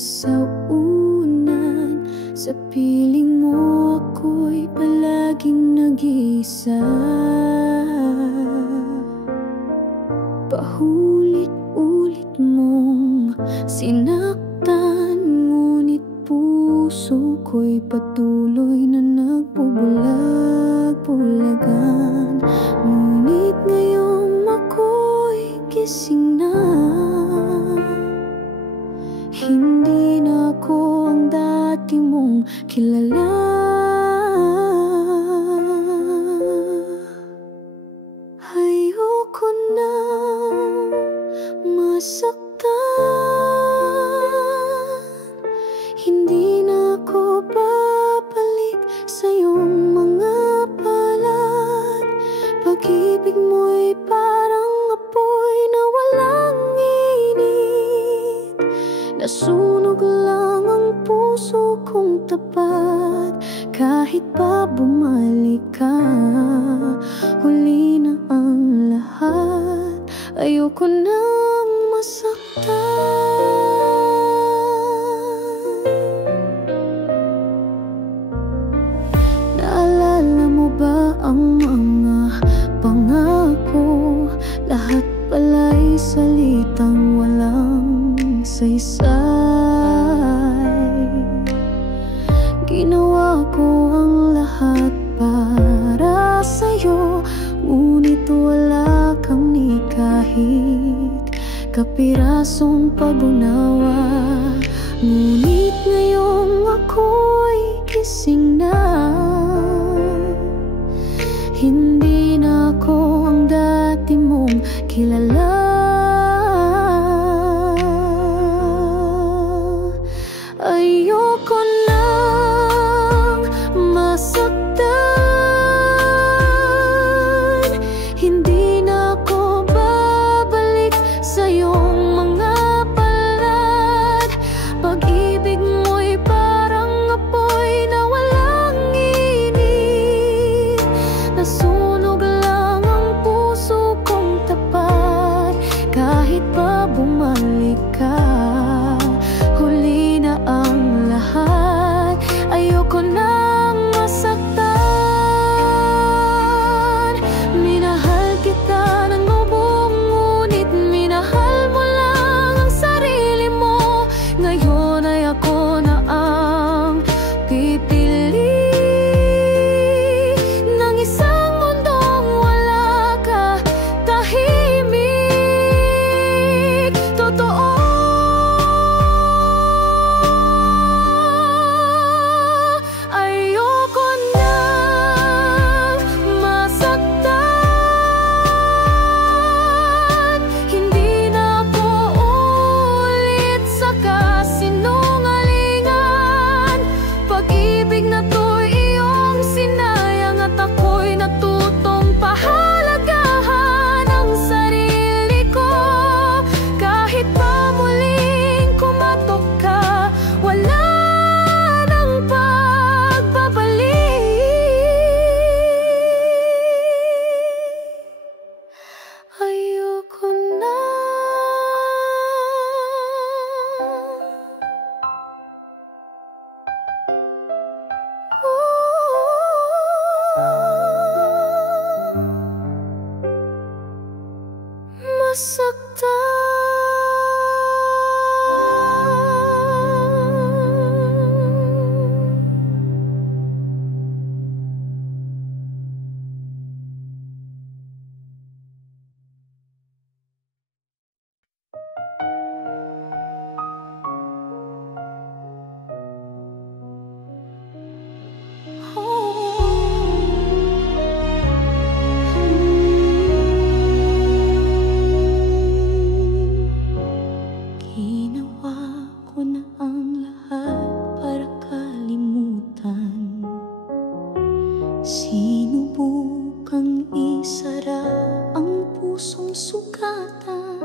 sa unan. Sa piling mo ako'y palaging nag-iisa. Paulit-ulit mong sinaktan, ngunit puso ko'y patuloy na nagbubulag-bulagan. Ngunit ngayong ako'y gising na, hindi na ako ang dati mong kilala. Ayoko nang masaktan, hindi na ako babalik sa iyong mga palad. Pag-ibig mo'y parang apoy na walang init. Nasunog lang ang puso kong tapat. Kahit pa bumalik ka, huli na ang lahat. Ayoko nang masaktan. Naalala mo ba ang mga pangako? Lahat pala'y salitang walang saysay. Ginawa ko ang lahat para sa'yo, ngunit wala kang ni kahit kapirasong pag-unawa. Ngunit ngayong ako'y gising na, hindi na ako ang dati mong kilala. Ayoko nang masaktan, hindi na ako babalik sa iyong mga palad. Pag-ibig mo'y parang apoy na walang init. Nasunog lang ang puso kong tapat. Kahit pa bumalik ka, huli na ang lahat. Ayoko nang masaktan. Minahal kita ng lubong, ngunit minahal mo lang ang sarili mo. Ngayon ay ako na ang pipili ng isang mundong wala ka. Tahimik, totoo. Ayoko nang masaktan, hindi na ako ulit sa kasinungalingan. Pag-ibig na to'y iyong sinayang at ako'y natutong pahalagahan ang sarili ko. Kahit pa muling kumatok ka, wala nang pagbabalik. Ayoko na. Ginawa ko na ang lahat para kalimutan. Sinubukang isara ang pusong sugatan,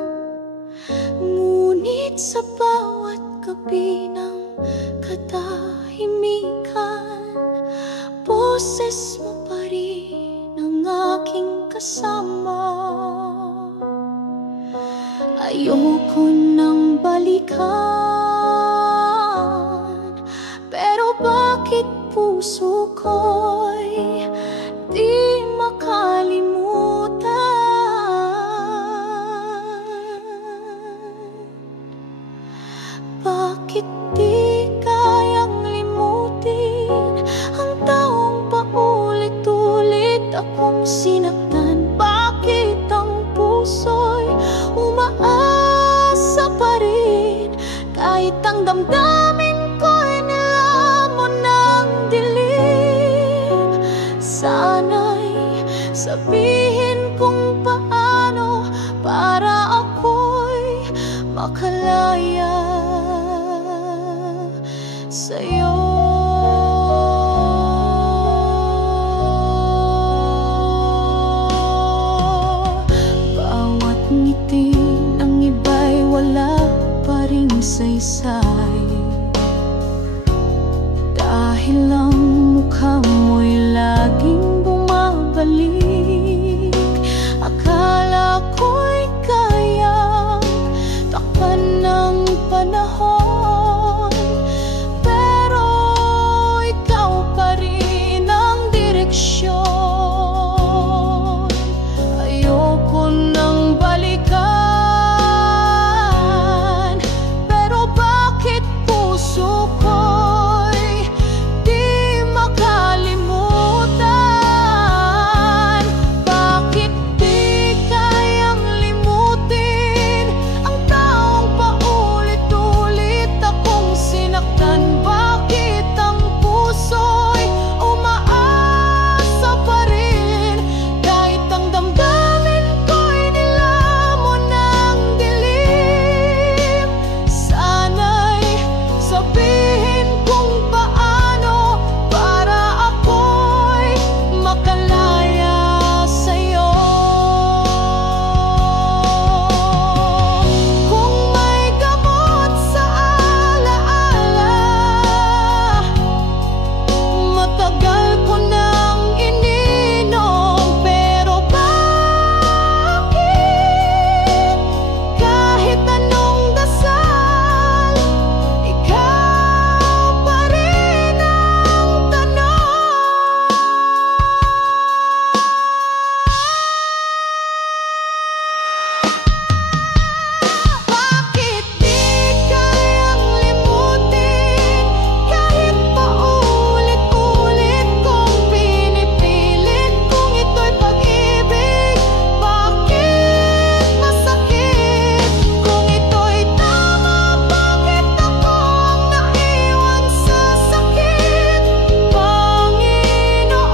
ngunit sa bawat gabi ng katahimikan, boses mo pa rin ang aking kasama. kasama. Ayoko nang balikan puso ko'y di makalimutan. Bakit di kayang limutin ang taong paulit-ulit akong sinaktan? Bakit ang puso'y umaasa pa rin kahit ang damdamin ko'y nilamon ng dilim? Sana'y sabihin kung paano para ako'y makalaya sa'yo. Bawat ngiti ng iba'y wala pa ring saysay, dahil ang mukha mo'y laging bumabalik. Akala ko'y kayang takpan ng panahon, pero ikaw pa rin ang direksyon. Ayoko nang balikan, pero bakit puso ko'y di makalimutan? Bakit di kayang limutin ang taong paulit-ulit akong sinaktan? Bakit ang puso'y umaasa pa rin kahit ang damdamin ko'y nilamon ng dilim? Sana'y sabihin kung paano para ako'y makalaya sa'yo. Kung may gamot sa alaala, matagal ko nang ininom, pero bakit kahit anong dasal, ikaw pa rin ang tanong? Bakit di kayang limutin kahit paulit-ulit kong pinipilit kung ito'y pag-ibig? Bakit masakit kung ito'y tama? Bakit ako ang naiwan sa sakit? Panginoon,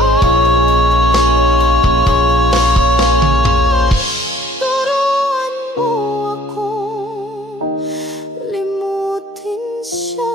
turuan mo akong limutin siya.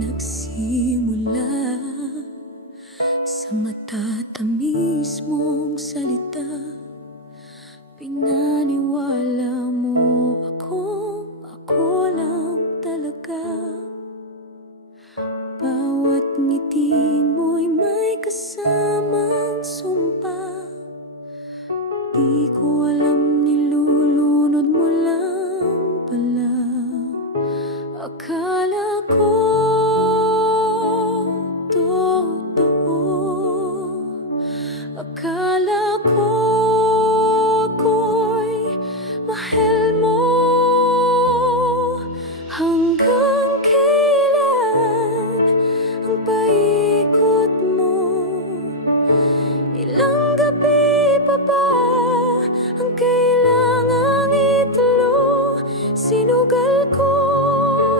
Nagsimula sa matatamis mong salita, pinaniwala mo ako lang talaga. Bawat ngiti mo'y may kasamang sumpa, di ko alam nilulunod mo lang pala. Akala ko akala ko ako'y mahal mo. Hanggang kailan ang paikot mo? Ilang gabi pa ba ang kailangang itulo? Sinugal ko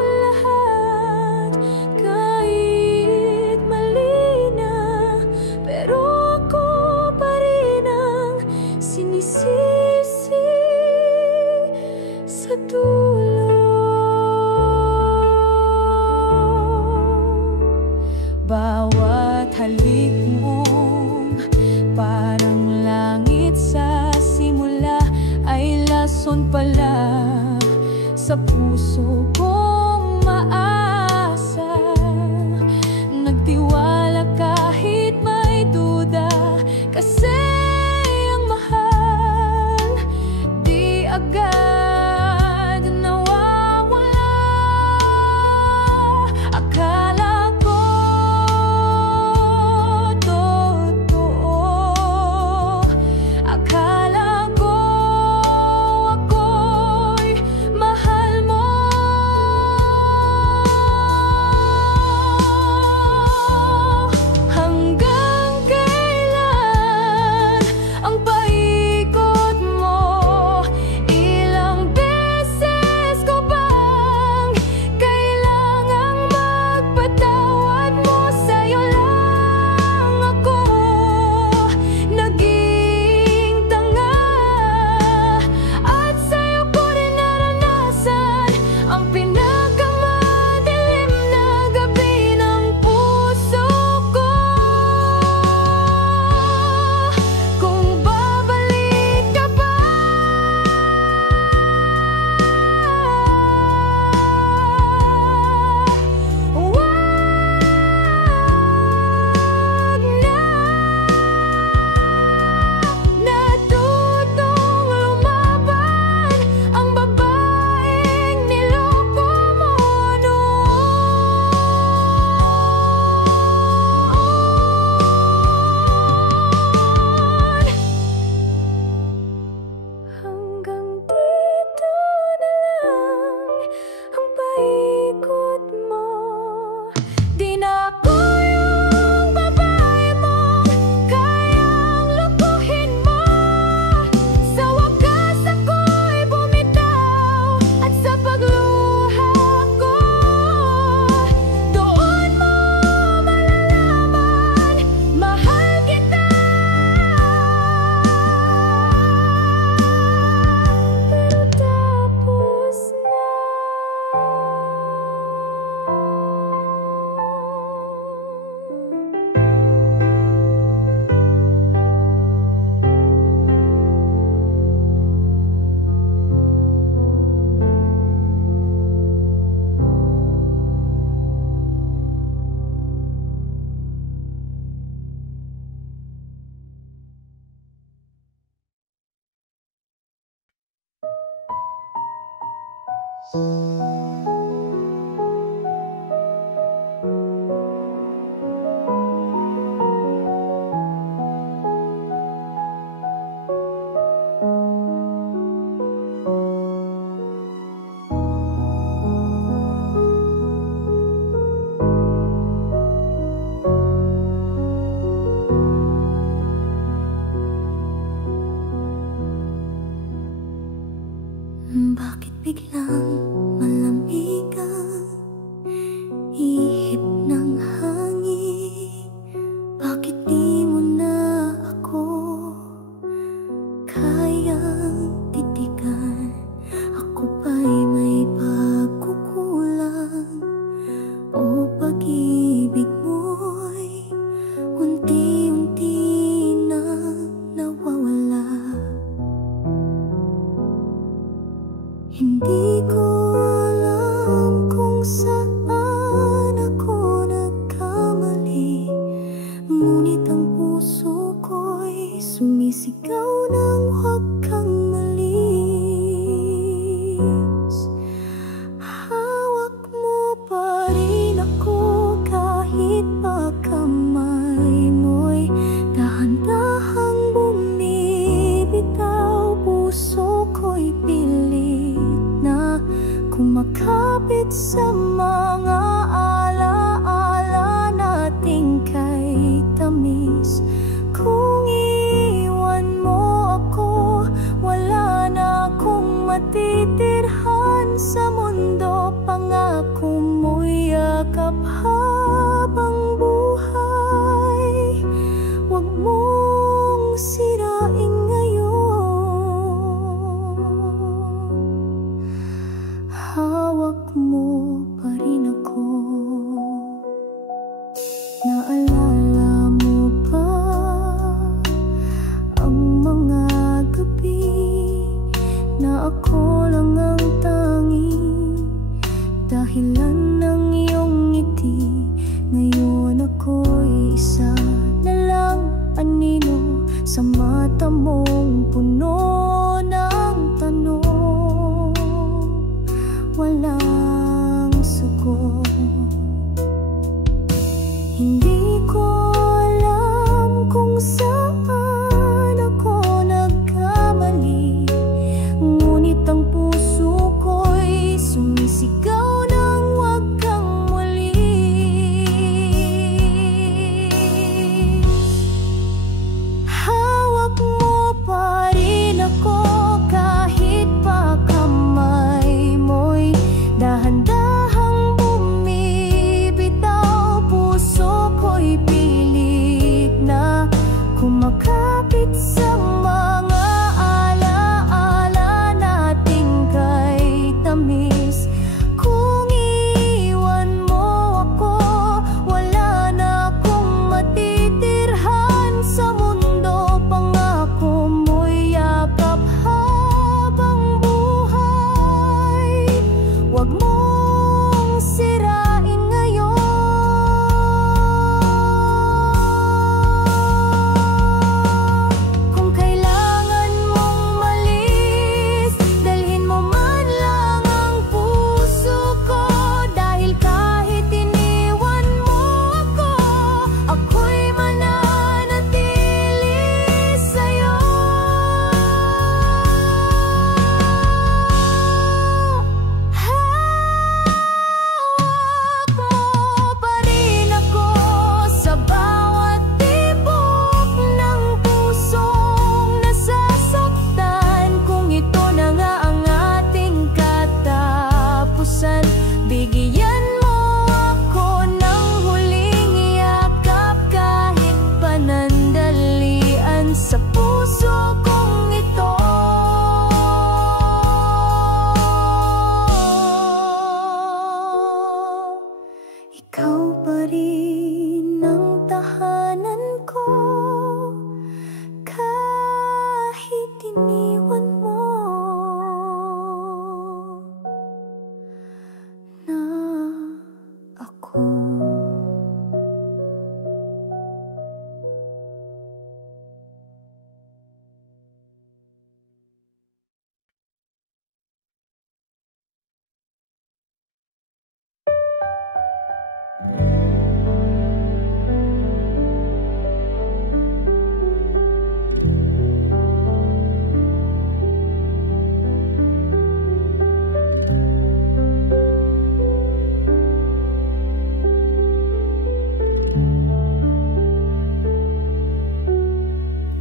lahat kahit mali na, pero ako pa rin ang sumasampalak sa puso kong maasa. Nagtiwala kahit may duda, kasi ang mahal di agad nawawala. Akala ko totoo, akala ko ako'y mahal mo. Hanggang kailan ang paikot mo? Ilang beses ko bang kailangang magpatawad mo? Sa'yo lang ako naging tanga, at sa'yo ko rin naranasan ang pinakamadilim na gabi ng puso ko. Kung babalik ka pa, wag na. Natutong lumaban ang babaeng niloko mo noon. Hanggang dito na lang ang paikot mo. Di na ako yung babae mo kayang lukuhin mo. Sa wakas ako'y bumitaw, at sa pagluha ko doon mo malalaman mahal kita. Pero tapos na. Bakit biglang malamig ang ihip ng hangin? Bakit di mo na ako kayang titigan? Ako ba'y may pagkukulang, o pag-ibig mo'y unti-unti nang nawawala? Hindi ko alam kung saan ako nagkamali, ngunit ang puso ko'y sumisigaw ng huwag kang malis. Hawak mo pa rin ako kahit pa kamay mo'y dahan-dahang bumibitaw. Puso ko'y pilit na kumakapit sa mga alaala nating kay tamis. Kung iwan mo ako, wala na akong matitirhan sa mundo. Pangako mo'y yakap habang buhay, wag mong sirain ngayon. Hawak mo pa rin ako. mong puno ng tanong, walang sagot. Hindi ko alam kung saan ako nagkamali, ngunit ang puso ko'y sumisigaw ng wag kang muli. Hawak mo pa rin ako kahit pa kamay mo'y dahan-dahang bumibitaw. Puso ko'y pilit na kumakapit sa mga alaala nating kay tamis. Kung iwan mo ako, wala na akong matitirhan sa mundo. Pangako mo'y yakap habang buhay, wag mong sirain ngayon. Kung kailangan mong malis, dalhin mo man lang ang puso ko. Dahil kahit iniwan mo ako, ako'y mananatili sa'yo. Hawak mo pa rin ako sa bawat tibok ng pusong nasasaktan. Kung ito na nga ang ating katapusan, bigyan mo ako ng huling yakap kahit panandalian sa puso kong ito. Ikaw pa rin ang tahanan ko kahit iniwan mo na ako.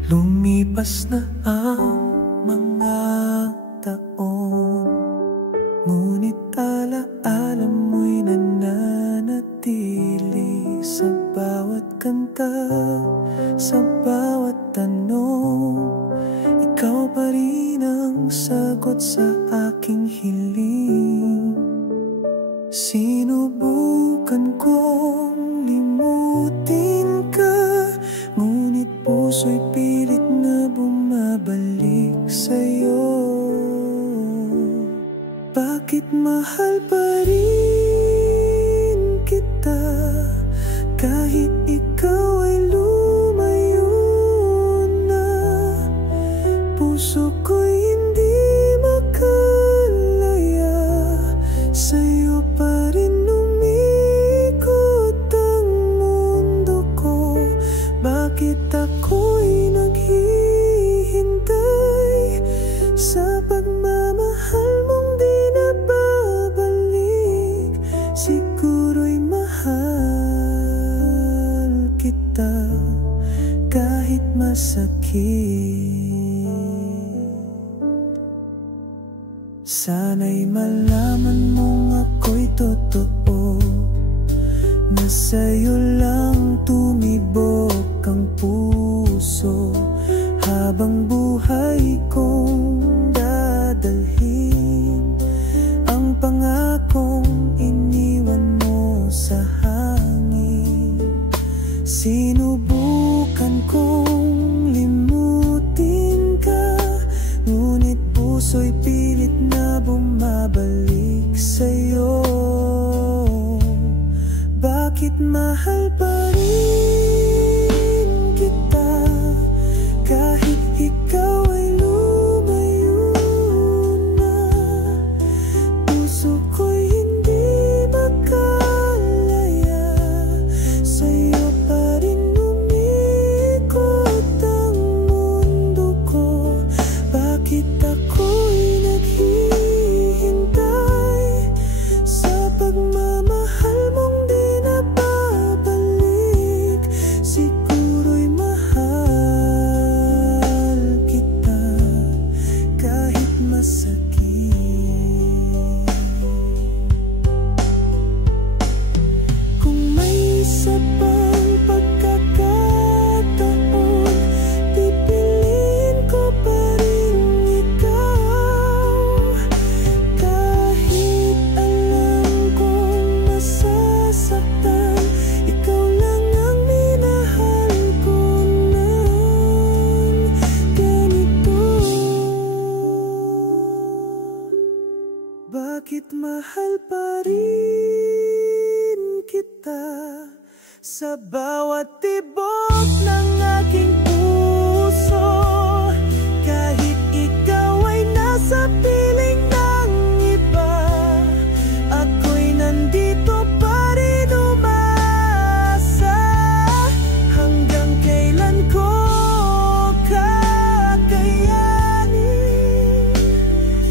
Lumipas na ang mga taon, ngunit alaala mo'y nananatili sa bawat kanta, sa bawat tanong. Ikaw pa rin ang sagot sa aking hiling. Sinubukan kong limutin ka, ngunit puso'y pilit na bumabalik sa'yo. Bakit mahal pa rin kita kahit ikaw ay lumayo na? Puso ko'y hindi makalaya, sa'yo pa rin umikot ang mundo ko. Bakit ako'y naghihintay sa pagmamahal mong di na babalik? Siguro'y mahal kita kahit masakit. Sana'y malaman mong ako'y totoo, na sa'yo lang tumibok ang puso. Habang buhay kong dadalhin ang pangakong iniwan mo sa hangin. Sinubukan kong limutin ka, ngunit puso'y pilit na bumabalik sa'yo. Bakit mahal pa rin kita kahit ikaw Kahit mahal pa rin kita sa bawat tibok ng aking puso. Kahit ikaw ay nasa piling ng iba, ako'y nandito pa rin umasa. Hanggang kailan ko kakayanin?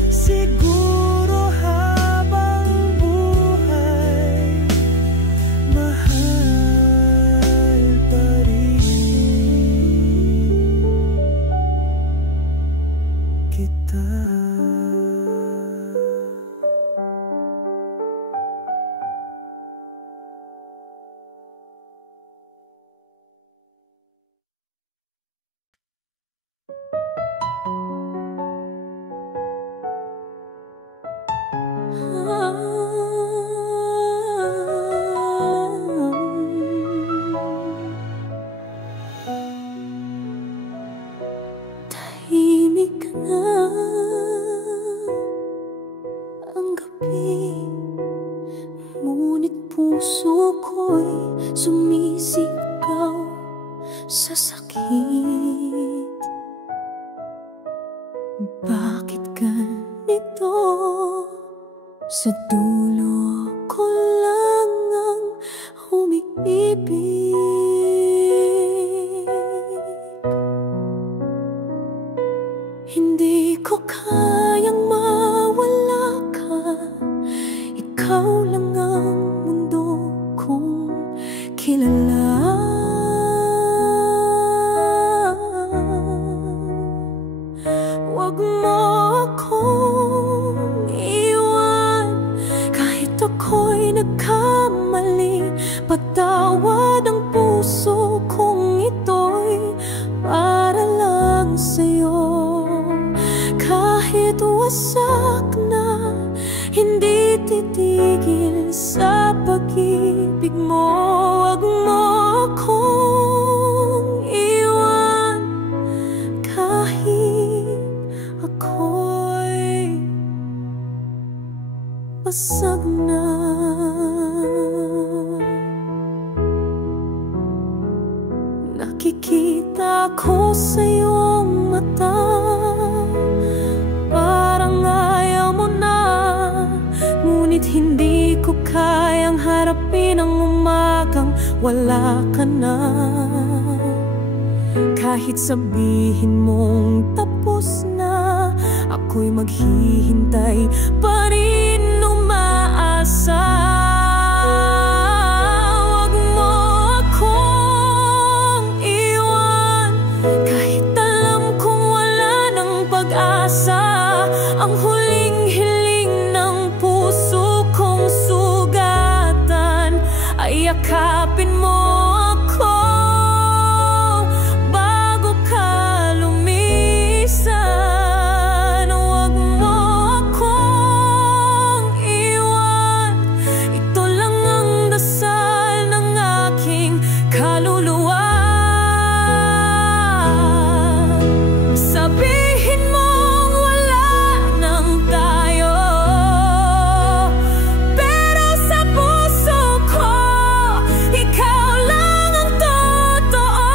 Siguro habang buhay, mahal pa rin kita. Tahimik na ang gabi, ngunit puso ko'y sumisigaw sa sakit. Bakit ganito? Sa dulo ko lang ang umiibig. Hindi ko kayang mawala ka. Ikaw lang ang mundo kong kilala. Huwag mo akong iwan. Kahit ako'y nagkamali, patawad ang puso kong ito'y para lang sa'yo. Kahit wasak na, hindi titigil sa pag-ibig mo. Huwag mo akong iwan. Kahit ako'y basag na. Nakikita ko sa iyong mata, parang ayaw mo na. Ngunit hindi ko kayang harapin ang umagang wala ka na. Kahit sabihin mong tapos na, ako'y maghihintay pa rin umaasa. Huwag mo akong iwan. Kahit alam kong wala ng pag-asa, ang huling hiling ng puso kong sugatan ay yakapin mo ako bago ka lumisan. Huwag mo akong iwan. Ito lang ang dasal ng aking kaluluwa. Sabihin mong wala nang tayo, pero sa puso ko ikaw lang ang totoo.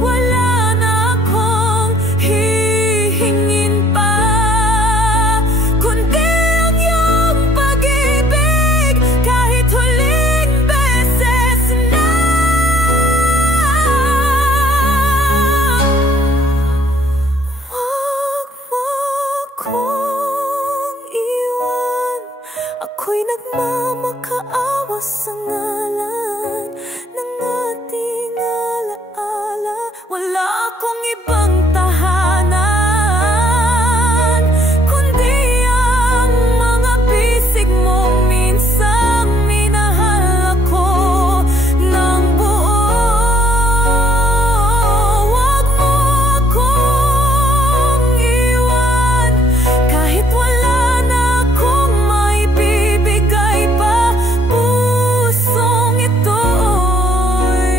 Wala na akong hihingin pa, kundi ang iyong pag-ibig. Kahit huling beses na, huwag mo akong iwan. Ako'y nagmamakaawa sa ngalan ng ating alaala. Wala akong ibang tahanan, kundi ang mga bisig mo. Minsang minahal ako ng buo. Huwag mo akong iwan. Kahit wala na akong maibibigay pa, pusong ito'y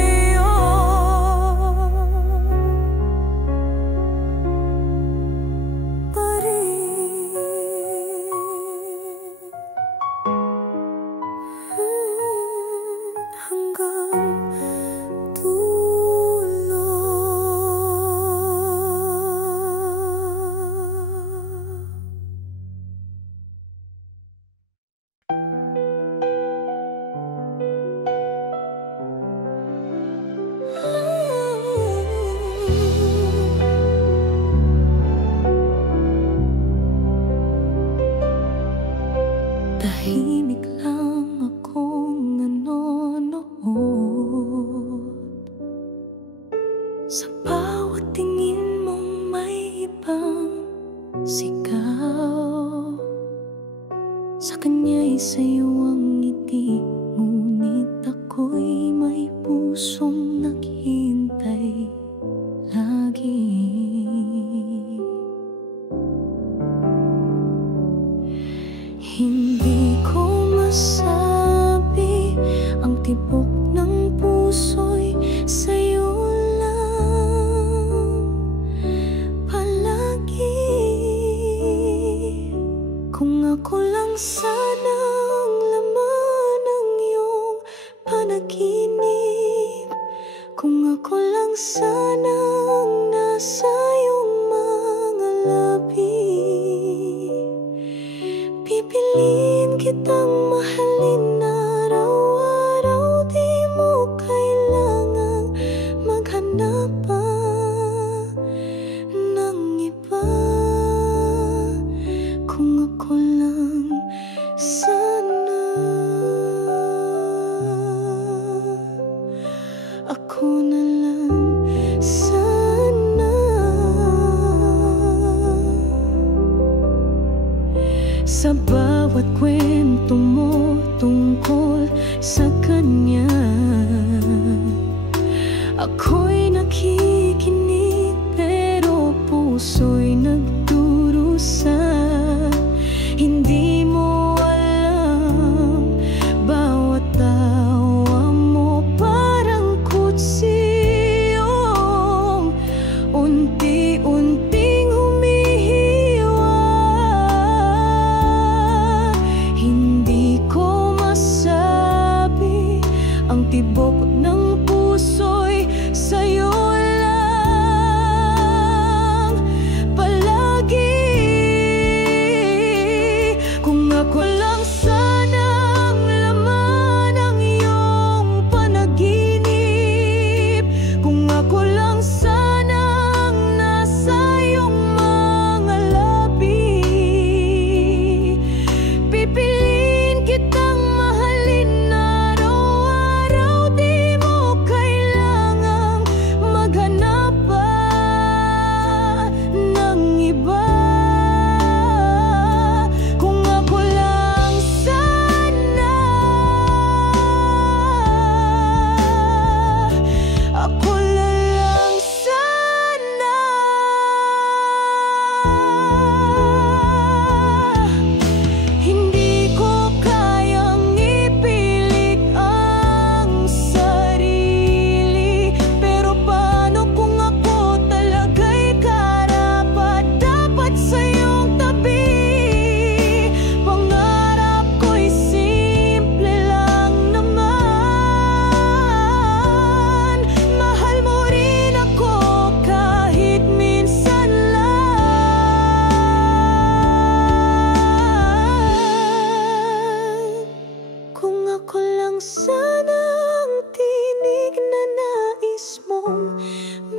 Sa bawat tingin mong may ibang sigaw, sa kanya'y sa'yo ang ngiti, ngunit ako'y may pusong naghihintay lagi. Hindi ko masabi ang tibok ng puso'y sa'yo lang palagi. Kung ako lang sana ang laman ng iyong panaginip, kung ako lang sana ang nasa iyong mga labi, pipiliin kitang mahalin araw-araw. Di mo kailangang maghanap pa ng iba. Kung ako lang sana, ako na lang sana. Sa bawat kwento mo tungkol sa kanya, ako'y nakikinig pero puso'y nagdurusa. Hindi mo alam, bawat tawa mo parang kutsiyong unti-unting humihiwa. Hindi ko masabi ang tibok ng puso'y sa'yo lang palagi. Kung ako lang sana ang laman ng iyong panaginip, kung ako lang sana ang nasa iyong mga labi, pipiliin kitang mahalin araw-araw. Di mo kailangang maghanap pa ng iba. Kung ako lang sana, ako lang sana. Hindi ko kayang ipilit ang sarili, pero paano kung ako talaga'y karapat-dapat sa iyong tabi? Pangarap ko'y simple lang naman, mahal mo rin ako kahit minsan lang. Kung ako lang sana ang tinig na nais mong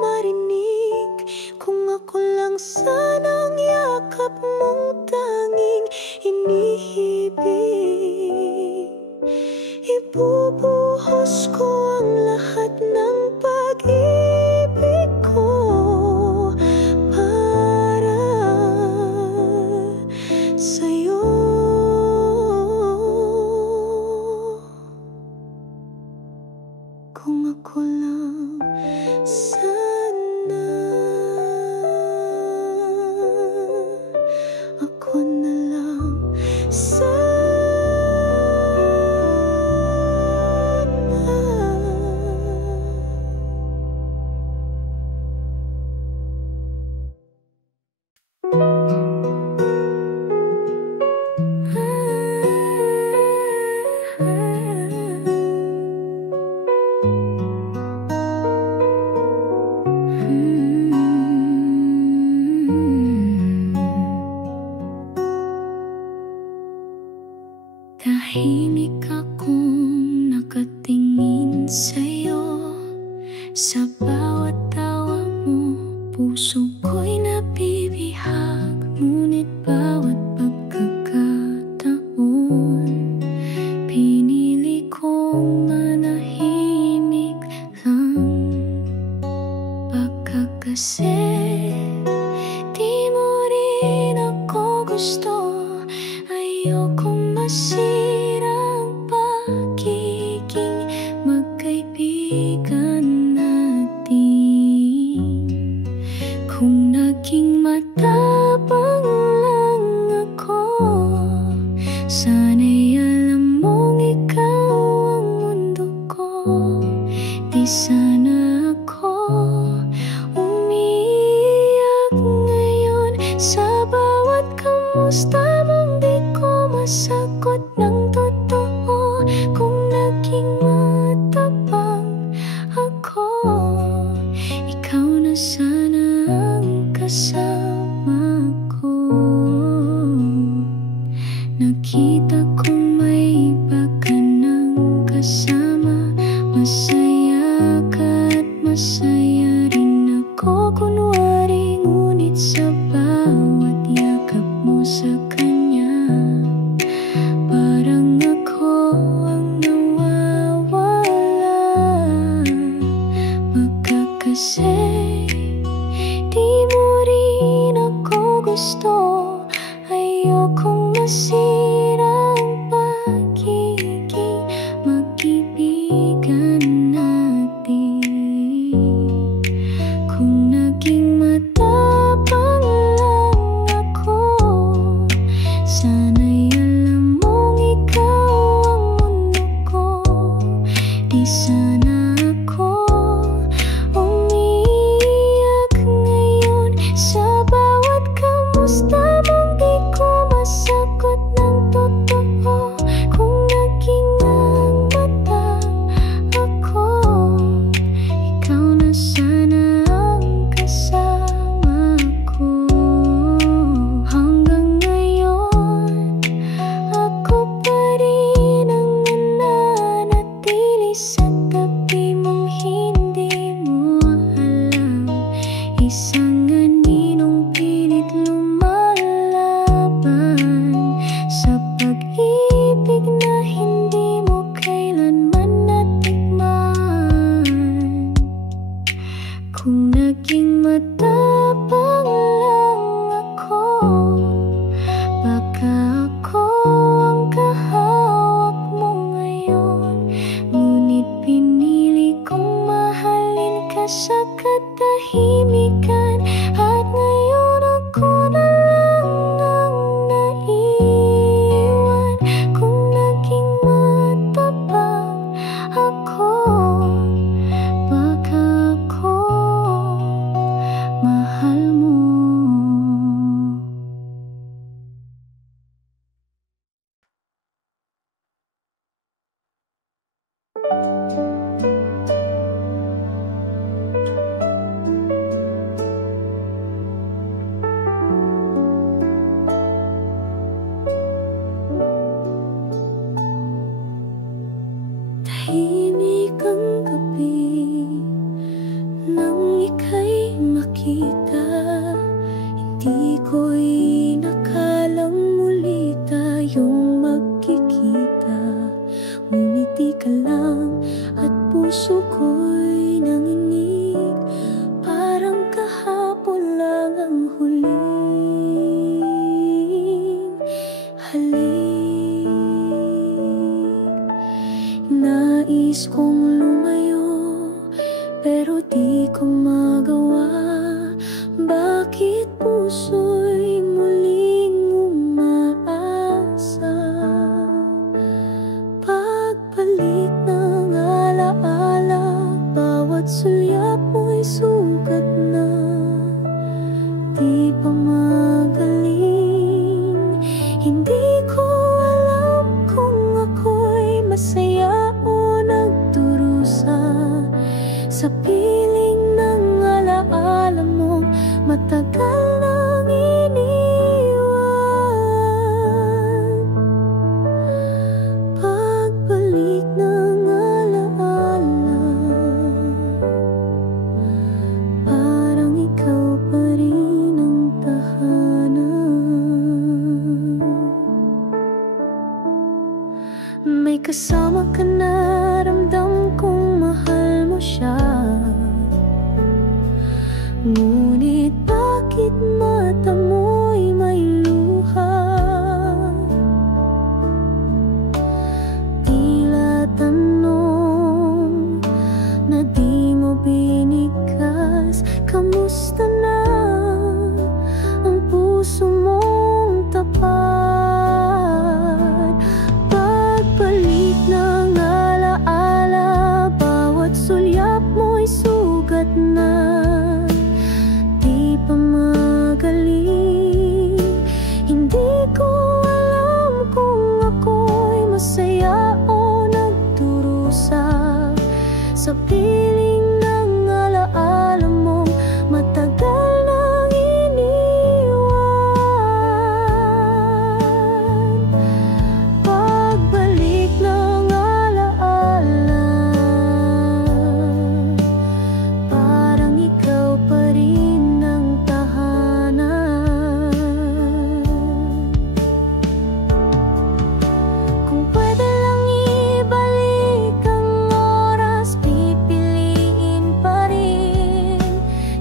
marinig, kung ako lang sana ang yakap mong tanging iniibig, ibubuhos ko ang lahat ng pag-ibig ko para sa'yo. Kung ako lang sana, ako na lang sana. kasi di mo rin ako gusto. Ayokong masira ang pagiging magkaibigan natin. Kung naging matapang lang ako, sana'y alam mong ikaw ang mundo ko. Di sana ako umiiyak ngayon sa bawat kamusta mong di ko masagot ng totoo. Kung naging matapang ako, ikaw na sana ang kasama ko. Nakita kong may iba ka ng kasama, masaya ka at masaya rin ako. Kunwari ngunit sa bawat yakap mo sa kanya, parang ako ang nawawala. Baka kasi di mo rin ako gusto. Ayokong masira ang pagiging magkaibigan natin. Kung naging matapang lang ako, sana'y alam mong ikaw ang mundo ko. Di sana ako umiiyak ngayon sa bawat kamusta mong di ko masagot ng totoo. Kung naging ang mata ako, ikaw na sana ang kasama ko. Hanggang ngayon, ako pa rin ang nananatili sa tabi mong hindi mo alam. Isang aninong pilit lumalaban sa pag-ibig na hindi mo kailanman natikman. Kung naging matapang lang ako, baka ako ang kahawak mo ngayon. Ngunit pinili kong mahalin ka sa katahimikan, at ngayon ako na lang ang naiwan. Kung naging matapang ako, baka ako mahal mo. Ngunit bakit mata mo'y may luha? Tila tanong na di mo binigkas. Kamusta na ang puso mong tapat? Pagbalik ng alaala, bawat sulyap mo'y sugat na. Di pa magaling, hindi ko alam kung ako'y masaya o nagdurusa sa piling ng alaala mong matagal nang iniwan. Pagbalik ng alaala, parang ikaw pa rin ang tahanan. Kung pwede lang ibalik ang oras, pipiliin pa rin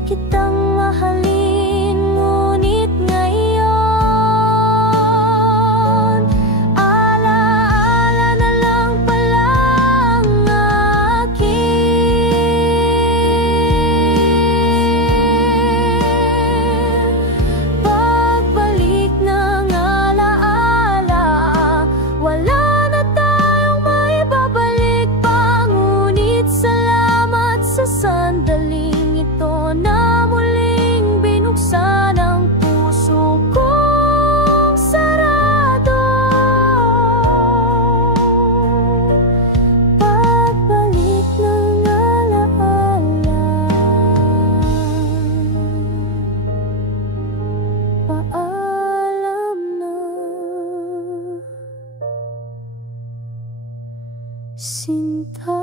kitang mahalin. Ngunit ngayon, alaala na lang pala ang akin. Pagbalik ng alaala, wala na tayong maibabalik pa. Ngunit salamat sa sandaling ito na muling binuksan ang puso kong sarado. Pagbalik ng alaala, paalam na, Sinta.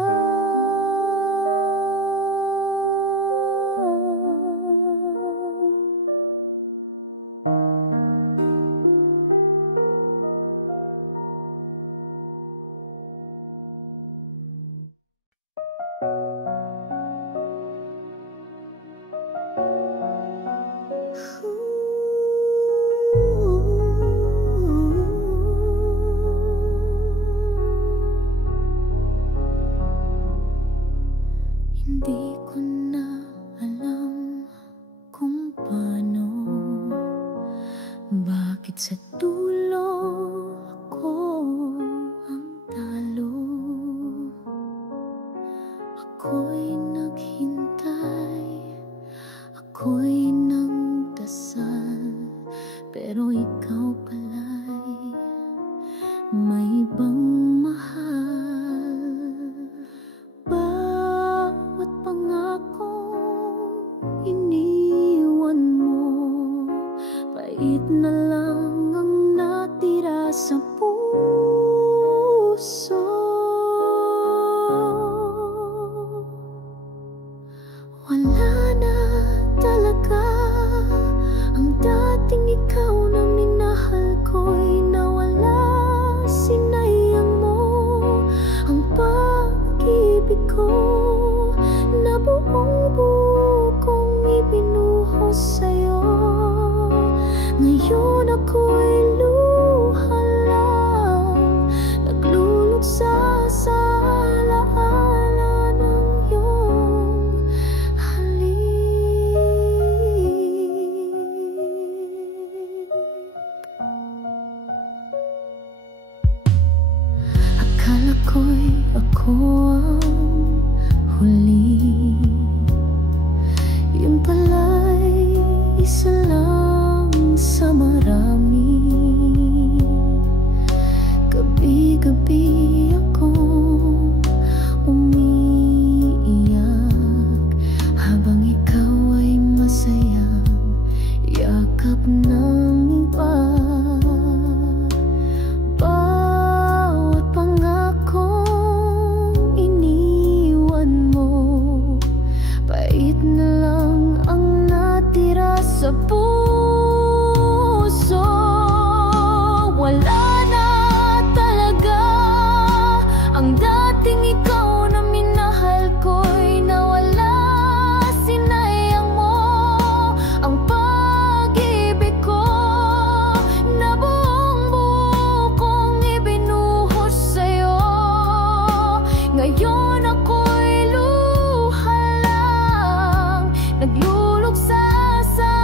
Hindi ko na alam kung paano, bakit sa dulo ako ang talo. Ako'y naghintay, ako'y nagdasal, pero ikaw pala'y may ibang mahal. Bawat pangakong iniwan mo, pait na lang ang natira sa puso. Wala na talaga ang dating ikaw na minahal ko'y nawala. Sinayang mo ang pag-ibig ko na buong-buo kong ibinuhos sa'yo. Ngayon ako'y luha lang, nagluluksa sa alaala ng iyong halik. Akala ko'y ako ang huli, yun pala'y isa lang sa marami. Gabi-gabi akong umiiyak habang ikaw ay masayang yakap ng iba. Bawat pangakong iniwan mo, pait na lang ang natira sa puso. Wala na talaga ang dating ikaw na minahal ko'y nawala. Sinayang mo sa